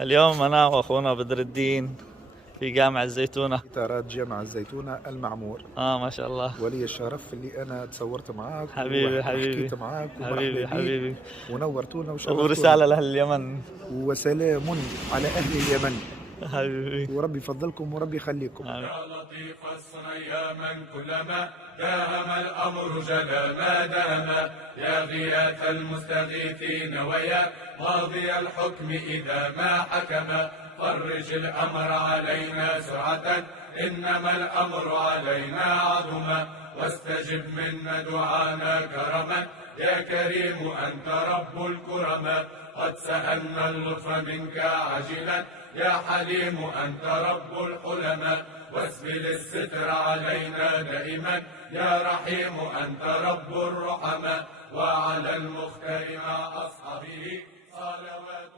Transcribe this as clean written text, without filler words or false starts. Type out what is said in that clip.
اليوم أنا وأخونا بدر الدين في جامع الزيتونة. إطارات جامع الزيتونة المعمور. ما شاء الله. ولي الشرف اللي أنا تصورت معاك حبيبي وحكيت معاك حبيبي ونورتونا وشرفتونا. ورسالة لأهل اليمن وسلام على أهل اليمن. حبيبي وربي يفضلكم وربي يخليكم. يا لطيف الصنع يا من كلما دام الأمر جلا ما دام، يا غياث المستغيثين ويا قاضي الحكم إذا ما حكم، فرج الأمر علينا سرعة إنما الأمر علينا عظما، واستجب منا دعانا كرما يا كريم أنت رب الكرما، قد سألنا اللطف منك عاجلا يا حليم أنت رب الحلما، واسبل الستر علينا دائما يا رحيم أنت رب الرحمة، وعلى المختار مع أصحابه صلوات